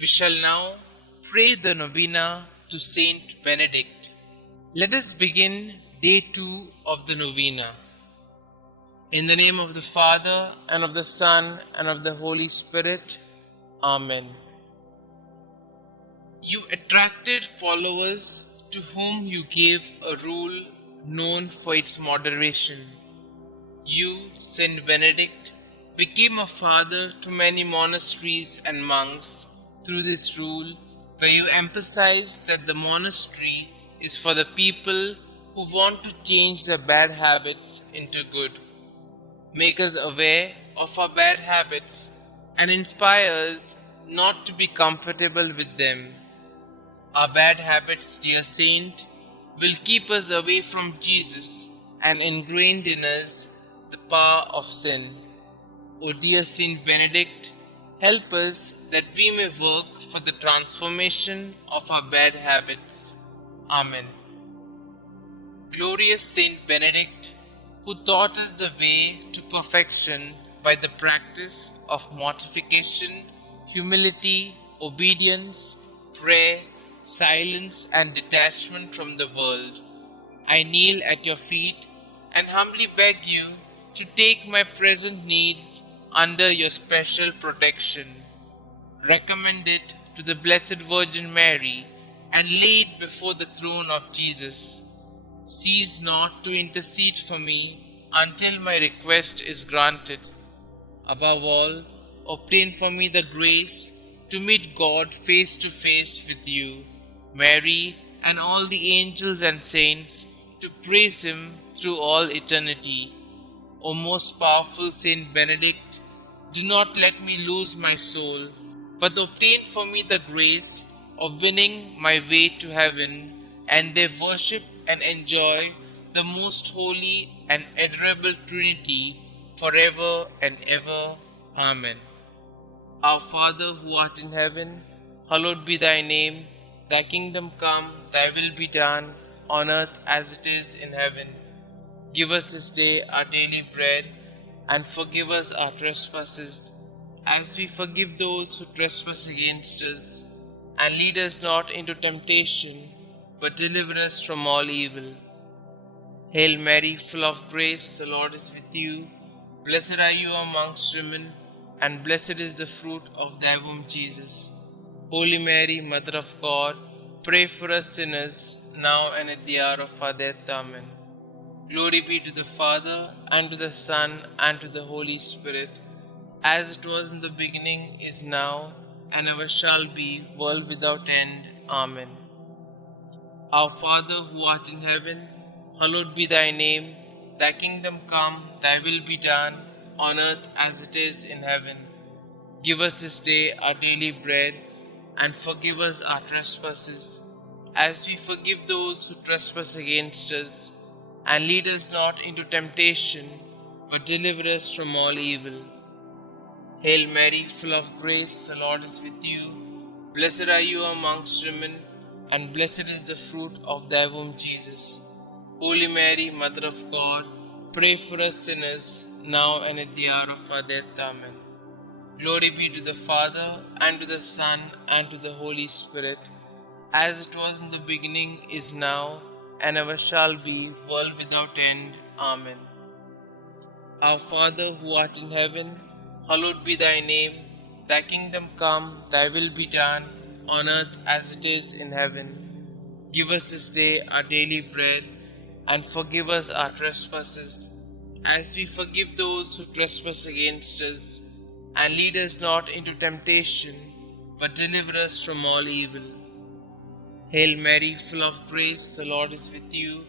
We shall now pray the Novena to St Benedict. Let us begin day 2 of the Novena. In the name of the Father, and of the Son, and of the Holy Spirit. Amen. You attracted followers to whom you gave a rule known for its moderation. You, St Benedict, became a father to many monasteries and monks through this rule, where you emphasized that the monastery is for the people who want to change their bad habits into good. Make us aware of our bad habits and inspire us not to be comfortable with them. Our bad habits, dear Saint, will keep us away from Jesus and ingrained in us the power of sin. O dear Saint Benedict, help us that we may work for the transformation of our bad habits. Amen. Glorious Saint Benedict, who taught us the way to perfection by the practice of mortification, humility, obedience, prayer, silence, and detachment from the world, I kneel at your feet and humbly beg you to take my present needs under your special protection. Recommend it to the Blessed Virgin Mary and lay it before the throne of Jesus. Cease not to intercede for me until my request is granted. Above all, obtain for me the grace to meet God face to face with you, Mary, and all the angels and saints, to praise Him through all eternity. O most powerful Saint Benedict, do not let me lose my soul, but obtain for me the grace of winning my way to heaven, and there worship and enjoy the most holy and adorable Trinity forever and ever. Amen. Our Father who art in heaven, hallowed be thy name. Thy kingdom come, thy will be done, on earth as it is in heaven. Give us this day our daily bread, and forgive us our trespasses, as we forgive those who trespass against us. And lead us not into temptation, but deliver us from all evil. Hail Mary, full of grace, the Lord is with you. Blessed are you amongst women, and blessed is the fruit of thy womb, Jesus. Holy Mary, Mother of God, pray for us sinners, now and at the hour of our death. Amen. Glory be to the Father, and to the Son, and to the Holy Spirit, as it was in the beginning, is now, and ever shall be, world without end. Amen. Our Father who art in heaven, hallowed be thy name. Thy kingdom come, thy will be done, on earth as it is in heaven. Give us this day our daily bread, and forgive us our trespasses, as we forgive those who trespass against us. And lead us not into temptation, but deliver us from all evil. Hail Mary, full of grace, the Lord is with you. Blessed are you amongst women, and blessed is the fruit of thy womb, Jesus. Holy Mary, Mother of God, pray for us sinners, now and at the hour of our death. Amen. Glory be to the Father, and to the Son, and to the Holy Spirit, as it was in the beginning, is now, and ever shall be, world without end. Amen. Our Father who art in heaven, hallowed be thy name. Thy kingdom come, thy will be done, on earth as it is in heaven. Give us this day our daily bread, and forgive us our trespasses, as we forgive those who trespass against us. And lead us not into temptation, but deliver us from all evil. Hail Mary, full of grace, the Lord is with you.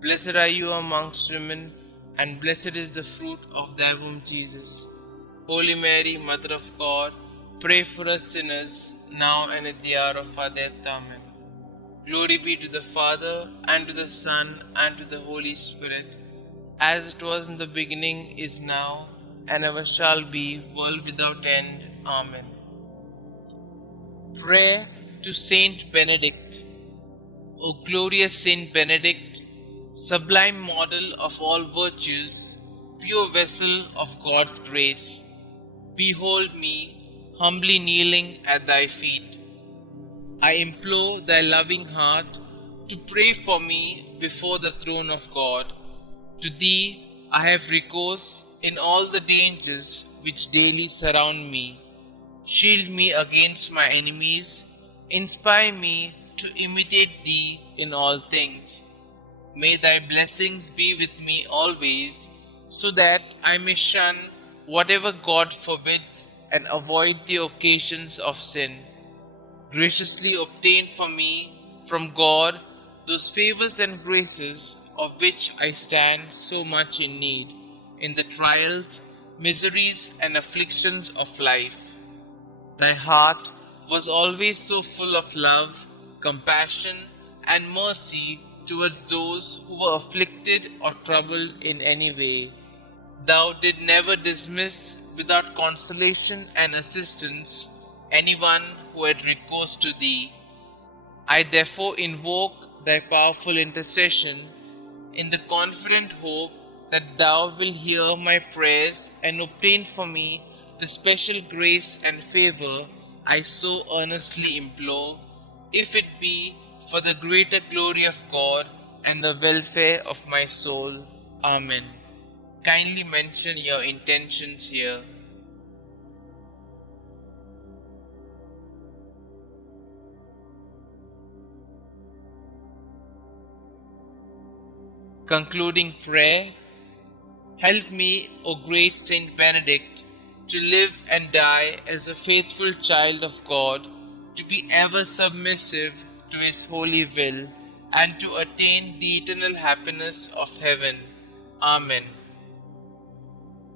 Blessed are you amongst women, and blessed is the fruit of thy womb, Jesus. Holy Mary, Mother of God, pray for us sinners, now and at the hour of our death. Amen. Glory be to the Father, and to the Son, and to the Holy Spirit, as it was in the beginning, is now, and ever shall be, world without end. Amen. Prayer to Saint Benedict. O glorious Saint Benedict, sublime model of all virtues, pure vessel of God's grace, behold me, humbly kneeling at thy feet. I implore thy loving heart to pray for me before the throne of God. To thee I have recourse in all the dangers which daily surround me. Shield me against my enemies, inspire me to imitate thee in all things. May thy blessings be with me always, so that I may shun whatever God forbids and avoid the occasions of sin. Graciously obtain for me from God those favors and graces of which I stand so much in need in the trials, miseries, and afflictions of life. Thy heart was always so full of love, compassion, and mercy towards those who were afflicted or troubled in any way. Thou did never dismiss without consolation and assistance anyone who had recourse to thee. I therefore invoke thy powerful intercession in the confident hope that thou wilt hear my prayers and obtain for me the special grace and favor I so earnestly implore, if it be for the greater glory of God and the welfare of my soul. Amen. Kindly mention your intentions here. Concluding prayer. Help me, O great St Benedict, to live and die as a faithful child of God, to be ever submissive to His holy will, and to attain the eternal happiness of heaven. Amen.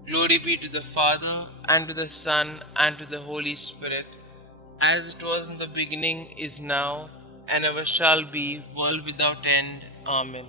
Glory be to the Father, and to the Son, and to the Holy Spirit, as it was in the beginning, is now, and ever shall be, world without end. Amen.